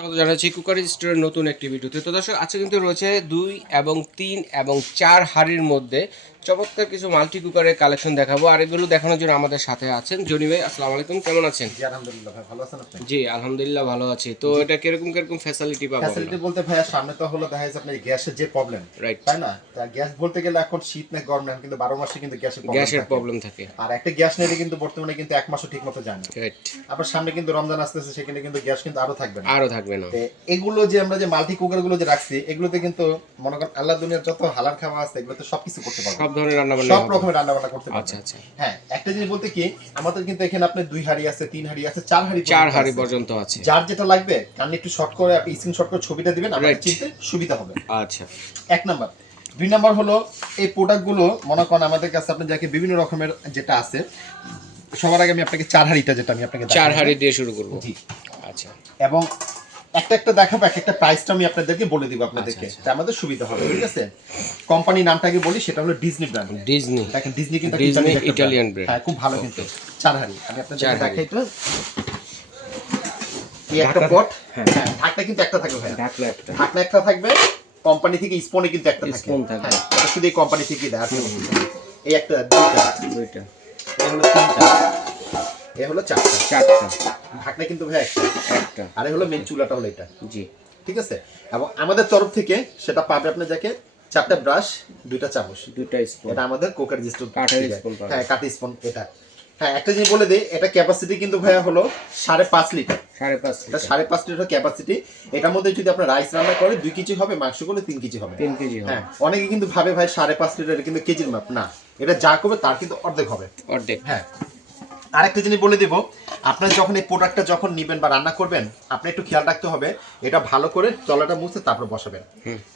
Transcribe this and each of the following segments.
স্বাগত জানাচ্ছি কুকার স্টোরের নতুন একটি ভিডিওতে। তো দর্শক, আজকে কিন্তু রয়েছে দুই এবং তিন এবং চার হাড়ির মধ্যে চমৎকার কিছু মাল্টি কুকারের কালেকশন দেখাবো। আর এগুলো দেখানোর জন্য আমাদের সাথে আছেন জনি ভাই আসসালামু আলাইকুম কেমন আছেন? জি আলহামদুলিল্লাহ ভাই ভালো আছেন আপনি? জি আলহামদুলিল্লাহ ভালো আছি। তো এটা কীরকম কীরকম ফ্যাসিলিটি পাবো ফ্যাসিলিটি বলতে ভাইয়া সামনে তো হলো দেখা যাচ্ছে আপনার গ্যাসের যে প্রবলেম রাইট তাই না? তা গ্যাস বলতে গেলে এখন শীত না গরম না কিন্তু বারো মাসে কিন্তু গ্যাসের problem গ্যাসের থাকে। প্রবলেম থাকে। আর একটা গ্যাস নিলে কিন্তু বর্তমানে কিন্তু এক মাসও ঠিক মতো যায় না। রাইট আবার সামনে কিন্তু রমজান আসতেছে সেখানে কিন্তু গ্যাস কিন্তু আরও থাকবে না। আরও থাকবে না। এগুলো যে আমরা যে মাল্টি কুকারগুলো যে রাখছি এগুলোতে কিন্তু মনে করেন আল্লাহ দুনিয়ার যত হালাল খাওয়া আছে এগুলোতে সবকিছু করতে পারব। সব ধরনের রান্না বান্না সব রকমের রান্না বান্না করতে আচ্ছা আচ্ছা। হ্যাঁ একটা জিনিস বলতে কি আমাদের কিন্তু এখানে আপনার দুই হাড়ি আছে তিন হাড়ি আছে চার হাড়ি চার হাড়ি পর্যন্ত আছে। যার যেটা লাগবে কারণ একটু শর্ট করে আপনি স্ক্রিনশট করে ছবিটা দিবেন আপনার. চিনতে সুবিধা হবে। আচ্ছা। এক নাম্বার। দুই নাম্বার হলো এই প্রোডাক্টগুলো মনে করেন আমাদের কাছে আপনি যাকে বিভিন্ন রকমের যেটা আছে সবার আগে আমি আপনাকে চার হাড়িটা যেটা আমি আপনাকে চার। হাড়ি দিয়ে শুরু করব। জি। আচ্ছা। এবং একটা একটা দেখাবো এক একটা প্রাইসটা আমি আপনাদেরকে বলে দিব আপনাদেরকে। আচ্ছা, আমাদের সুবিধা হবে ঠিক আছে? কোম্পানি নামটাকে বলি সেটা হলো ডিজনি ব্র্যান্ড ডিজনি দেখেন ডিজনি কিন্তু Italian brand। brand। হ্যাঁ খুব ভালো কিন্তু। চার হাড়ি আমি আপনাদের দেখাই তো এই একটা পট হ্যাঁ। হ্যাঁ ঢাকনা কিন্তু একটা থাকবে ভাই ঢাকলো একটা। ঢাকনা একটা থাকবে কোম্পানি থেকে স্পনে কিন্তু একটা থাকে। Spoon থাকবে। হ্যাঁ শুধু এই কোম্পানি থেকে দেয় আর। এই একটা দুইটা। দুইটা। এই হলো তিনটা। এই হলো চারটা। চারটা। ঢাকনা কিন্তু ভাই একটা। একটা। আর হলো মেন চুলাটা হলো এটা। জি। ঠিক আছে? এবং আমাদের তরফ থেকে সেটা পাবে আপনার যাকে চারটা ব্রাশ দুইটা চামচ। দুটা স্পুন এটা আমাদের কোকার কাঠের পাবে। হ্যাঁ কাঠের স্পুন এটা। হ্যাঁ একটা জিনিস বলে দিই এটা ক্যাপাসিটি কিন্তু ভাইয়া হলো সাড়ে পাঁচ লিটার সাড়ে পাঁচ লিটার। সাড়ে পাঁচ লিটার ক্যাপাসিটি এটার মধ্যে যদি আপনার রাইস রান্না করে দুই কেজি হবে মাংস করলে তিন কেজি হবে। তিন কেজি হ্যাঁ অনেকে কিন্তু ভাবে ভাই সাড়ে পাঁচ লিটার কিন্তু কেজির মাপ। না এটা যা করবে তার কিন্তু অর্ধেক হবে। অর্ধেক। হ্যাঁ আরেকটা জিনিস বলে দেবো আপনার যখন এই প্রোডাক্টটা যখন নেবেন বা রান্না করবেন আপনি একটু খেয়াল রাখতে হবে এটা ভালো করে তলাটা মুছে তারপর বসাবেন।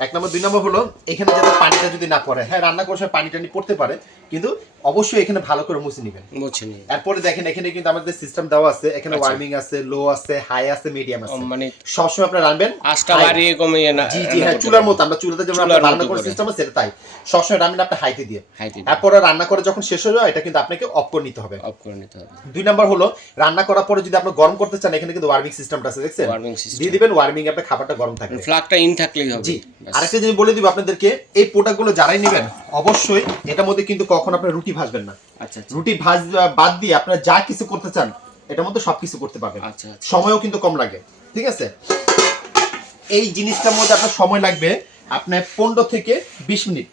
এক নম্বর দুই নম্বর হলো এখানে যাতে পানিটা যদি না পড়ে হ্যাঁ রান্না করার সময় পানি টানি পড়তে পারে কিন্তু অবশ্যই এখানে ভালো করে মুছে নেবেন। বুঝছি নি। এরপরে দেখেন এখানে কিন্তু আমাদের সিস্টেম দেওয়া আছে। এখানে আচ্ছা। ওয়ার্মিং আছে লো আছে হাই আছে মিডিয়াম আছে। মানে সবসময় আপনারা রানবেন আঁচটা বাড়িয়ে কমিয়ে না জি জি হ্যাঁ চুলার। মতো। আমরা চুলাতে যেমন আমরা রান্না করার সিস্টেম আছে সেটা তাই। সবসময় রান্নাটা আপনি হাইতে দিয়ে। তারপরে রান্না করে যখন শেষ হয়ে যায় এটা কিন্তু আপনাকে অফ করে নিতে হবে। অফ করে নিতে হবে। দুই নাম্বার হলো রান্না করার পরে যদি আপনি গরম করতে চান এখানে কিন্তু ওয়ার্মিং সিস্টেমটা আছে দেখছেন? Warming system। দিয়ে দিবেন ওয়ার্মিং আপনার খাবারটা গরম থাকবে। ফ্লাগটা ইন থাকলেই হবে। জি। আরেকটা জিনিস বলে দিব আপনাদেরকে এই প্রোডাক্টগুলো যারাই নেবেন অবশ্যই এটার মধ্যে কিন্তু কখন আপনার রুটি ভাজবেন না। আচ্ছা আচ্ছা। রুটি ভাজ বাদ দিয়ে আপনারা যা কিছু করতে চান এটার মধ্যে সবকিছু করতে পারবেন। আচ্ছা আচ্ছা। সময়ও কিন্তু কম লাগে ঠিক আছে? এই জিনিসটার মধ্যে আপনার সময় লাগবে আপনার পনেরো থেকে বিশ মিনিট।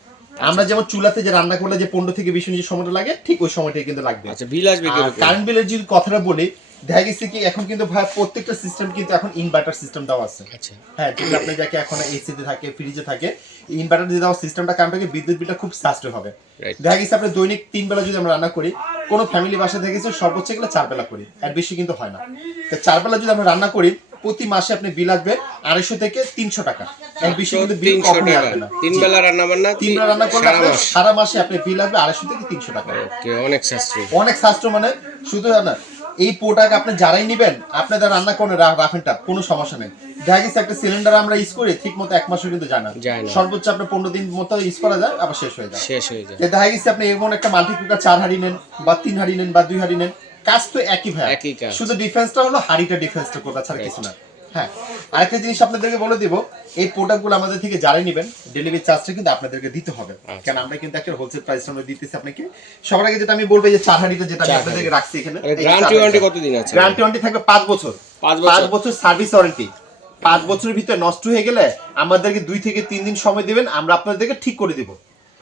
আমরা যেমন চুলাতে যে রান্না করলে যে পনেরো থেকে বিশ মিনিট সময়টা লাগে ঠিক ওই সময়টাই কিন্তু লাগবে। আচ্ছা বিল আসবে কারেন্ট বিলের যদি কথাটা বলি দেখা গেছে কি এখন কিন্তু ভাই প্রত্যেকটা সিস্টেম কিন্তু এখন ইনভার্টার সিস্টেম দেওয়া আছে। আচ্ছা। হ্যাঁ যেটা আপনি যাকে এখন এসিতে থাকে ফ্রিজে থাকে ইনভার্টার দিয়ে দেওয়া সিস্টেমটা কারণ থাকে বিদ্যুৎ বিলটা খুব সাশ্রয় হবে। দেখা গেছে আপনি দৈনিক তিন বেলা যদি আমরা রান্না করি কোনো ফ্যামিলি বাসা থেকে গেছে সর্বোচ্চ গেলে চার বেলা করি আর বেশি কিন্তু হয় না। তো চার বেলা যদি আমরা রান্না করি প্রতি মাসে আপনি বিল আসবে আড়াইশো থেকে তিনশো টাকা এর বেশি কিন্তু বিল কখনোই আসবে না। তিন বেলা রান্না বান্না তিন বেলা রান্না করলে সারা মাস। সারা মাসে আপনি বিল আসবে আড়াইশো থেকে তিনশো টাকা। ওকে অনেক সাশ্রয়ী। অনেক সাশ্রয় মানে শুধু না এই প্রোডাক্ট আপনি যারাই নেবেন আপনাদের রান্না করেন রাফেনটা কোনো সমস্যা নেই। দেখা গেছে একটা সিলিন্ডার আমরা ইউজ করি ঠিক মতো এক মাসও কিন্তু যায় না। সর্বোচ্চ আপনার পনেরো দিন মতো ইউজ করা যায় আবার শেষ হয়ে যায়। শেষ হয়ে যায়। দেখা গেছে আপনি এমন একটা মাল্টি কুকার চার হাড়ি নেন বা তিন হাড়ি নেন বা দুই হাড়ি নেন কাজ তো একই ভাই। শুধু ডিফারেন্সটা হলো হাড়িটা ডিফারেন্সটা কোথা ছাড়া কিছু না। হ্যাঁ আরেকটা জিনিস আপনাদেরকে বলে দিব এই প্রোডাক্টগুলো আমাদের থেকে যারাই নেবেন ডেলিভারি চার্জটা কিন্তু আপনাদেরকে দিতে হবে। আচ্ছা। কারণ আমরা কিন্তু একটা হোলসেল প্রাইস আমরা দিতেছি আপনাকে। সবার আগে যেটা আমি বলব যে চার হাড়িটা যেটা আমি আপনাদেরকে রাখছি এখানে গ্যারান্টি ওয়ারেন্টি কতদিন আছে? গ্যারান্টি ওয়ারেন্টি থাকবে পাঁচ বছর। পাঁচ বছর? পাঁচ বছর সার্ভিস ওয়ারেন্টি পাঁচ বছরের ভিতরে নষ্ট হয়ে গেলে আমাদেরকে দুই থেকে তিন দিন সময় দিবেন আমরা আপনাদেরকে ঠিক করে দিব।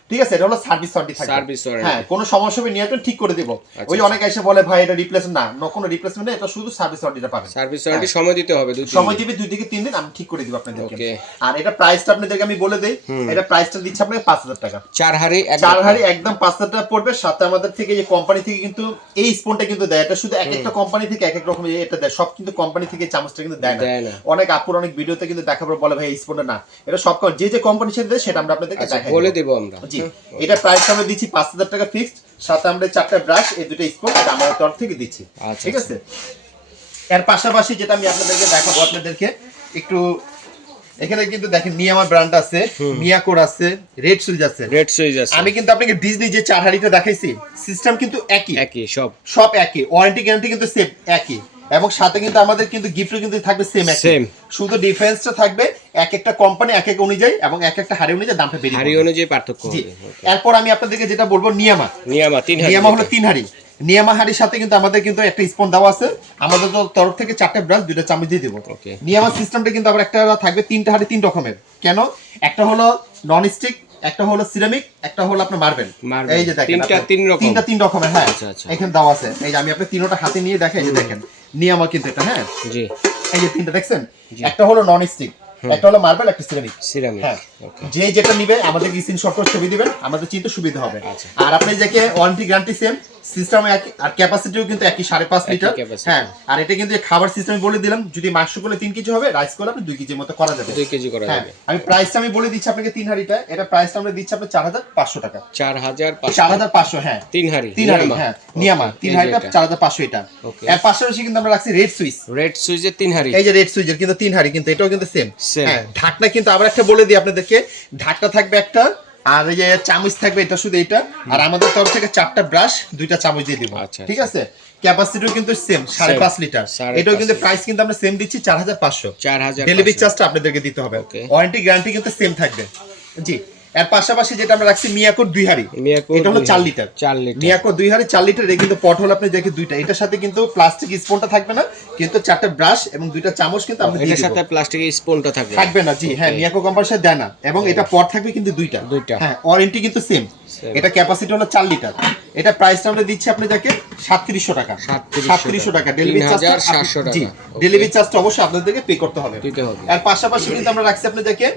ঠিক আছে এটা হলো সার্ভিস ওয়ারেন্টি থাকবে। Service warranty। হ্যাঁ কোনো সমস্যা হবে নিয়ে আসবেন ঠিক করে দিব। আচ্ছা, ওই অনেক এসে বলে ভাই এটা রিপ্লেসমেন্ট না। না কোনো রিপ্লেসমেন্ট এটা শুধু সার্ভিস ওয়ারেন্টিটা পাবেন। সার্ভিস ওয়ারেন্টি সময় দিতে হবে দুই সময়। দিবে দুই থেকে তিন দিন আমি ঠিক করে দিব আপনাদেরকে. আর এটা প্রাইসটা আপনাদেরকে আমি বলে দেই এটা প্রাইসটা দিচ্ছে আপনাকে পাঁচ হাজার টাকা। চার হাড়ি এক চার হাড়ি একদম পাঁচ হাজার টাকা পড়বে সাথে আমাদের থেকে যে কোম্পানি থেকে কিন্তু এই স্পুনটা কিন্তু দেয়। এটা শুধু এক একটা কোম্পানি থেকে এক এক রকম এটা দেয়। সব কিন্তু কোম্পানি থেকে চামচটা কিন্তু দেয় না। অনেক আপুর অনেক ভিডিওতে কিন্তু দেখাবার বলে ভাই এই স্পুনটা না। এটা সব যে যে কোম্পানি সাথে দেয় সেটা আমরা আপনাদেরকে আচ্ছা দেখাই বলে দেব। দেবো আমরা। জি। এটা প্রাইস আমরা দিচ্ছি পাঁচ হাজার টাকা ফিক্সড সাথে আমরা চারটা ব্রাশ এই দুটো স্পুন এটা আমাদের তরফ থেকে দিচ্ছি। আচ্ছা, ঠিক আছে? এর পাশাপাশি যেটা আমি আপনাদেরকে দেখাবো আপনাদেরকে একটু এখানে কিন্তু দেখেন নিয়ামা ব্র্যান্ড আছে মিয়াকোর আছে রেড সুইজ আছে। রেড সুইচ আছে। আমি কিন্তু আপনাকে ডিজনি যে চার হাড়িটা দেখাইছি সিস্টেম কিন্তু একই। একই সব। সব একই। ওয়ারেন্টি গ্যারান্টি কিন্তু সেম একই। এবং সাথে কিন্তু আমাদের কিন্তু গিফটও কিন্তু থাকবে সেম Same. শুধু ডিফারেন্সটা থাকবে এক একটা কোম্পানি এক এক অনুযায়ী এবং এক একটা হাড়ি অনুযায়ী দামটা বেরিয়ে হাড়ি। অনুযায়ী পার্থক্য হবে এরপর আমি আপনাদেরকে যেটা বলব নিয়ামা। নিয়ামা তিন হাড়ি নিয়ামা হলো তিন হাড়ি। নিয়ামা হাড়ির সাথে কিন্তু আমাদের কিন্তু একটা স্পন দেওয়া আছে। আমাদের তো তরফ থেকে চারটে ব্রাশ দুইটা চামচ দিয়ে দেবো. নিয়ামা সিস্টেমটা কিন্তু আবার একটা থাকবে তিনটা হাড়ি তিন রকমের। কেন? একটা হলো নন স্টিক একটা হলো সিরামিক একটা হলো আপনার মার্বেল এই যে দেখেন তিনটা তিন রকম। তিনটা তিন রকমের হ্যাঁ। আচ্ছা, আচ্ছা। এখানে দাও আছে। এই যে আমি আপনার তিনটা হাতে নিয়ে দেখেন এই যে দেখেন। নিয়ে আমার কিন্তু এটা হ্যাঁ। জি। এই যে তিনটা দেখছেন? একটা হলো নন স্টিক একটা হলো মার্বেল একটা সিরামিক সিরামিক হ্যাঁ। যে যেটা নিবে আমাদের স্ক্রিনশট করে ছবি দিবেন আমাদের চিন্তা সুবিধা হবে। আচ্ছা। আর আপনি যাকে ওয়ারেন্টি গ্যারান্টি সেম সিস্টেম আর ক্যাপাসিটিও কিন্তু একই সাড়ে পাঁচ লিটার হ্যাঁ আর এটা কিন্তু খাবার সিস্টেম বলে দিলাম যদি মাংস করলে তিন কেজি হবে রাইস করলে আপনি দুই কেজির মতো করা যাবে। দুই কেজি করা হ্যাঁ যাবে। আমি প্রাইসটা আমি বলে দিচ্ছি আপনাকে তিন হাড়িটা এটা প্রাইসটা আমরা দিচ্ছি আপনার চার হাজার পাঁচশো টাকা। চার হাজার চার হাজার পাঁচশো হ্যাঁ। তিন হাড়ি তিন হাড়ি হ্যাঁ নিয়ামা তিন হাড়িটা চার হাজার পাঁচশো এটা. এর পাশাপাশি কিন্তু আমরা রাখছি রেড সুইচ রেড সুইচের তিন হাড়ি। এই যে রেড সুইচের কিন্তু তিন হাড়ি কিন্তু এটাও কিন্তু সেম. হ্যাঁ ঢাকনা কিন্তু আবার একটা বলে দিই আপনাদেরকে ঢাকা থাকবে একটা আর এই যে চামচ থাকবে এটা শুধু এটা আর আমাদের তরফ থেকে চারটা ব্রাশ দুইটা চামচ দিয়ে দিব। আচ্ছা, ঠিক আছে? ক্যাপাসিটিও কিন্তু সেম সাড়ে পাঁচ লিটার। এটাও কিন্তু প্রাইস কিন্তু আমরা সেম দিচ্ছি চার হাজার পাঁচশো। চার হাজার ডেলিভারি। চার্জটা আপনাদেরকে দিতে হবে. ওয়ারেন্টি গ্যারান্টি কিন্তু সেম থাকবে। জি। এর পাশাপাশি যেটা আমরা রাখছি মিয়াকোর দুই হাড়ি। মিয়াকোর এটা হলো চার লিটার। চার লিটার। মিয়াকো দুই হাড়ি চার লিটার কিন্তু পট হলো আপনি দেখে দুইটা। এটার সাথে কিন্তু প্লাস্টিক স্পুনটা থাকবে না কিন্তু চারটা ব্রাশ এবং দুইটা চামচ কিন্তু আপনি এটার সাথে প্লাস্টিকের স্পুনটা থাকবে। থাকবে না জি হ্যাঁ মিয়াকো কোম্পানির দেয় না। এবং এটা পট থাকবে কিন্তু দুইটা। দুইটা। হ্যাঁ ওয়ারেন্টি কিন্তু সেম এটা ক্যাপাসিটি হলো চার লিটার। এটা প্রাইসটা আমরা দিচ্ছি আপনি যাকে সাতত্রিশশো টাকা। 3700 সাতত্রিশশো টাকা। ডেলিভারি চার্জ 3700 টাকা। জি ডেলিভারি চার্জটা অবশ্যই আপনাদেরকে পে করতে হবে। আর পাশাপাশি কিন্তু আমরা রাখছি আপনি যাকে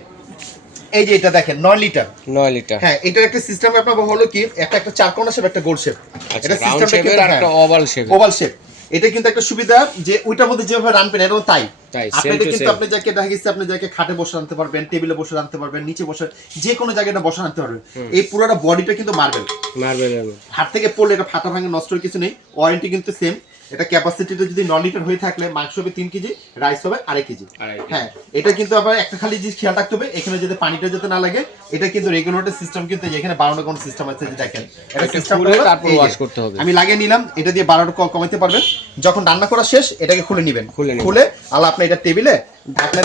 এই যে এটা দেখেন নয় লিটার। নয় লিটার। হ্যাঁ এটার একটা সিস্টেম আপনার হলো কি একটা একটা চার কোণা শেপ একটা গোল শেপ আচ্ছা এটা সিস্টেমটা আর একটা ওভাল শেপ ওভাল শেপ এটা কিন্তু একটা সুবিধা যে ওইটার মধ্যে যেভাবে রানবেন এরকম তাই। to কিন্তু আপনি যাকে দেখা গেছে আপনি যাকে খাটে বসে আনতে পারবেন টেবিলে বসে আনতে পারবেন নিচে বসে যে কোনো জায়গায় এটা বসে আনতে পারবেন। এই পুরোটা বডিটা কিন্তু মার্বেল মার্বেলের হাত থেকে পড়লে এটা ফাটা ভাঙা নষ্ট কিছু নেই। ওয়ারেন্টি কিন্তু সেম এটা ক্যাপাসিটিটা যদি ন লিটার হয়ে থাকলে মাংস হবে তিন কেজি রাইস হবে আড়াই কেজি হ্যাঁ এটা কিন্তু আবার একটা খালি জিনিস খেয়াল রাখতে হবে এখানে যাতে পানিটা যাতে না লাগে এটা কিন্তু রেগুলেটর সিস্টেম কিন্তু এখানে বারোটা কোন সিস্টেম আছে যে দেখেন এটা সিস্টেম খুলে তারপর ওয়াশ করতে হবে। আমি লাগিয়ে নিলাম এটা দিয়ে বারোটা ক- কমাতে পারবেন যখন রান্না করা শেষ এটাকে খুলে নেবেন খুলে। খুলে আলা আপনি এটা টেবিলে ঢাকনা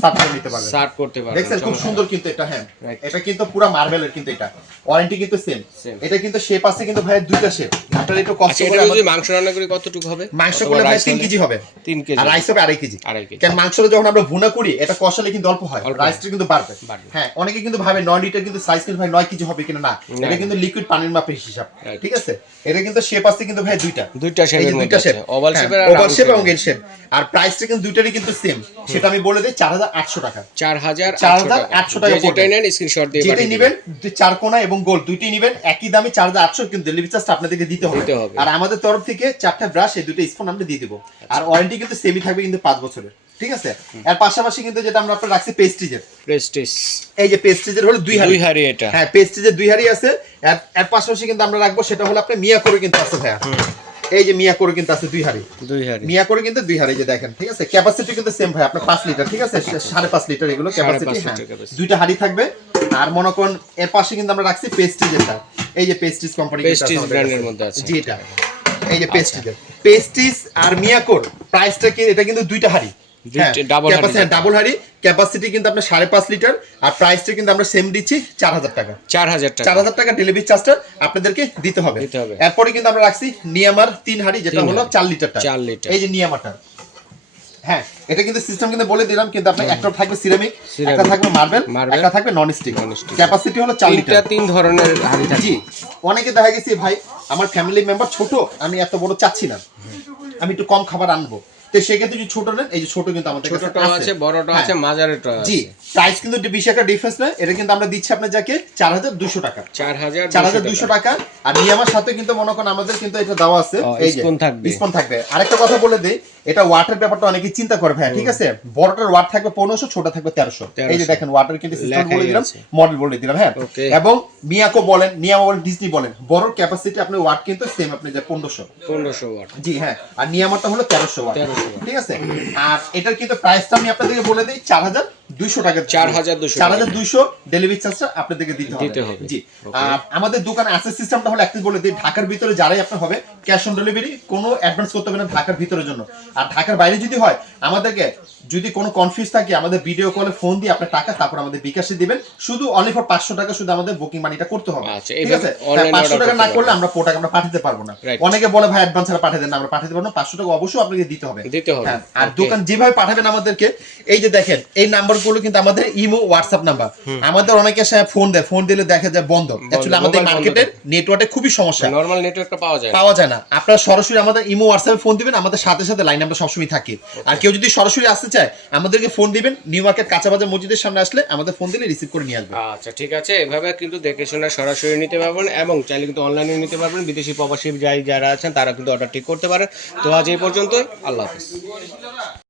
সার্ভ করে নিতে পারবেন। সার্ভ করতে পারবেন দেখছেন খুব সুন্দর কিন্তু এটা হ্যাঁ। এটা কিন্তু পুরো মার্বেলের কিন্তু এটা। ওয়ারেন্টি কিন্তু সেম এটা কিন্তু শেপ আছে কিন্তু ভাই দুইটা শেপ আপনার একটু কষ্ট আচ্ছা করে এটা যদি মাংস রান্না করি কতটুকু হবে? মাংস করলে ভাই rice তিন হলে? কেজি হবে। তিন কেজি। আর রাইস হবে আড়াই কেজি। আড়াই কেজি। কারণ মাংসটা যখন আমরা ভুনা করি এটা কষালে কিন্তু অল্প হয়। রাইসটা কিন্তু বাড়বে। হ্যাঁ অনেকে কিন্তু ভাবে নয় লিটার কিন্তু সাইজ কিন্তু ভাই নয় কেজি হবে কিনা না। এটা কিন্তু লিকুইড পানির মাপের হিসাব। ঠিক আছে? এটা কিন্তু শেপ আছে কিন্তু ভাই দুইটা। দুইটা শেপের মধ্যে দুইটা আছে। শেপ ওভাল আর ওভাল শেপ এবং শেপ আর প্রাইসটা কিন্তু দুইটারই কিন্তু সেম সেটা আমি বলে দিই চার হাজার আটশো টাকা। চার হাজার চার হাজার আটশো টাকা যেটাই নেন স্ক্রিনশট দিয়ে যেটাই পাঠিয়ে নিবেন দিবেন দুই- চার কোনা এবং গোল দুইটাই নিবেন একই দামে চার হাজার আটশো কিন্তু ডেলিভারি চার্জটা আপনাদেরকে দিতে হবে। আর আমাদের তরফ থেকে চারটা ব্রাশ এই দুটো স্পুন আমরা দিয়ে দিব। আর ওয়ারেন্টি কিন্তু সেমই থাকবে কিন্তু পাঁচ বছরের। ঠিক আছে? এর পাশাপাশি কিন্তু যেটা আমরা আপনার রাখছি পেস্টিজের এই যে পেস্টিজের হলো দুই হাড়ি। হাড়ি এটা। হ্যাঁ পেস্টিজের দুই হাড়ি আছে। এর পাশাপাশি কিন্তু আমরা রাখব সেটা হলো আপনার মিয়া করে কিন্তু আছে ভাইয়া। এই যে মিয়া করে কিন্তু আছে দুই হাড়ি। দুই হাড়ি। মিয়া করে কিন্তু দুই হাড়ি যে দেখেন ঠিক আছে? ক্যাপাসিটি কিন্তু সেম ভাই আপনার পাঁচ লিটার ঠিক আছে? সাড়ে পাঁচ লিটার এগুলো ক্যাপাসিটি দুইটা হাড়ি থাকবে। আর মনে করেন এর পাশে কিন্তু আমরা রাখছি পেস্টিজ এটা এই যে পেস্টিজ কোম্পানি Prestige ব্র্যান্ডের মধ্যে আছে। জি এটা। এই যে পেস্টিজের পেস্টিজ আর মিয়াকোর প্রাইসটা কি এটা কিন্তু দুইটা হাড়ি। ডাবল হাড়ি ক্যাপাসিটি কিন্তু আপনার সাড়ে পাঁচ লিটার আর প্রাইসটা কিন্তু আমরা সেম দিচ্ছি চার হাজার টাকা। চার হাজার টাকা। চার হাজার টাকা ডেলিভারি চার্জটা আপনাদেরকে দিতে হবে। এরপরে কিন্তু আমরা রাখছি নিয়ামার তিন হাড়ি যেটা হলো চার লিটারটা চার লিটার। এই যে নিয়ামাটা হ্যাঁ এটা কিন্তু সিস্টেম কিন্তু বলে দিলাম কিন্তু আপনার একটা থাকবে সিরামিক একটা থাকবে মার্বেল একটা থাকবে নন স্টিক। ক্যাপাসিটি হলো চার লিটার তিন ধরনের হাড়ি জি অনেকে দেখা গেছে ভাই আমার ফ্যামিলি মেম্বার ছোট আমি এত বড় চাচ্ছি না। আমি একটু কম খাবার আনব। তো সেক্ষেত্রে যদি ছোট নেন এই যে ছোট কিন্তু আমাদের আছে। হ্যাঁ। আছে মাঝারিটাও জি আছে। প্রাইস কিন্তু বেশি একটা ডিফারেন্স না এটা কিন্তু আমরা দিচ্ছি আপনার যাকে চার হাজার দুশো টাকা। চার হাজার চার হাজার দুশো টাকা। আর নিয়ামার সাথে কিন্তু মনে করেন আমাদের কিন্তু এটা দেওয়া আছে। এই যে থাকবে। স্পুন থাকবে। আরেকটা কথা বলে দেই এটা ওয়াটার ব্যাপারটা অনেকে চিন্তা করে ভাই ঠিক আছে? বড়টার ওয়াট থাকবে পনেরোশো ছোট থাকবে তেরোশো। এই যে দেখেন ওয়াটার কিন্তু সিস্টেম বলে দিলাম মডেল বলে দিলাম হ্যাঁ? এবং মিয়াকো বলেন নিয়ামা বলেন ডিজনি বলেন বড় ক্যাপাসিটি আপনি ওয়াট কিন্তু সেম আপনি যে পনেরোশো। পনেরোশো ওয়াট জি হ্যাঁ। আর নিয়ামারটা হলো তেরোশো ওয়াট 1300 watt। ঠিক আছে? আর এটার কিন্তু প্রাইসটা আমি আপনাদেরকে বলে দিই চার হাজার দুইশো টাকা 4,200 চার হাজার দুইশো ডেলিভারি চার্জটা আপনাদেরকে দিতে হবে। দিতে হবে। জি। আমাদের দোকানে আসার সিস্টেমটা হলো একটি বলে দিই ঢাকার ভিতরে যারাই আপনার হবে ক্যাশ অন ডেলিভারি কোনো অ্যাডভান্স করতে হবে না ঢাকার ভিতরের জন্য। আর ঢাকার বাইরে যদি হয় আমাদেরকে যদি কোনো কনফিউজ থাকে আমাদের ভিডিও কলে ফোন দিয়ে আপনার টাকা তারপর আমাদের বিকাশে দিবেন। শুধু অনলি ফর পাঁচশো টাকা শুধু আমাদের বুকিং মানিটা করতে হবে। আচ্ছা, ঠিক আছে? পাঁচশো টাকা না করলে আমরা প্রোডাক্ট আমরা পাঠাতে পারব না। অনেকে বলে ভাই অ্যাডভান্স ছাড়া পাঠাতে দেন না, আমরা পাঠাতে পারব না। পাঁচশো টাকা অবশ্যই আপনাকে দিতে হবে। দিতে হবে। হ্যাঁ, আর দোকান যেভাবে পাঠাবেন আমাদেরকে এই যে দেখেন এই নাম্বারগুলো কিন্তু আমাদের ইমো হোয়াটসঅ্যাপ নাম্বার আমাদের অনেকে ফোন দেয়। ফোন দিলে দেখা যায় বন্ধ। অ্যাকচুয়ালি আমাদের মার্কেটের নেটওয়ার্কে খুবই সমস্যা। নর্মাল নেটওয়ার্কটা পাওয়া যায়। পাওয়া যায় না। আপনারা সরাসরি আমাদের ইমো হোয়াটসঅ্যাপে ফোন দিবেন আমাদের সাথে সাথে লাইন আমরা সবসময় থাকি। আর কেউ যদি সরাসরি আসতে চায়, আমাদেরকে ফোন দিবেন। নিউ মার্কেট কাঁচাবাজার মসজিদের সামনে আসলে আমাদের ফোন দিলে রিসিভ করে নিয়ে আসবে। আচ্ছা ঠিক আছে। এভাবে কিন্তু দেখে শুনে সরাসরি নিতে পারবেন এবং চাইলে কিন্তু অনলাইনে নিতে পারবেন। বিদেশি প্রবাসী যাই যারা আছেন, তারা কিন্তু অর্ডার ঠিক করতে পারেন তো আজ এই পর্যন্তই। আল্লাহ হাফিজ।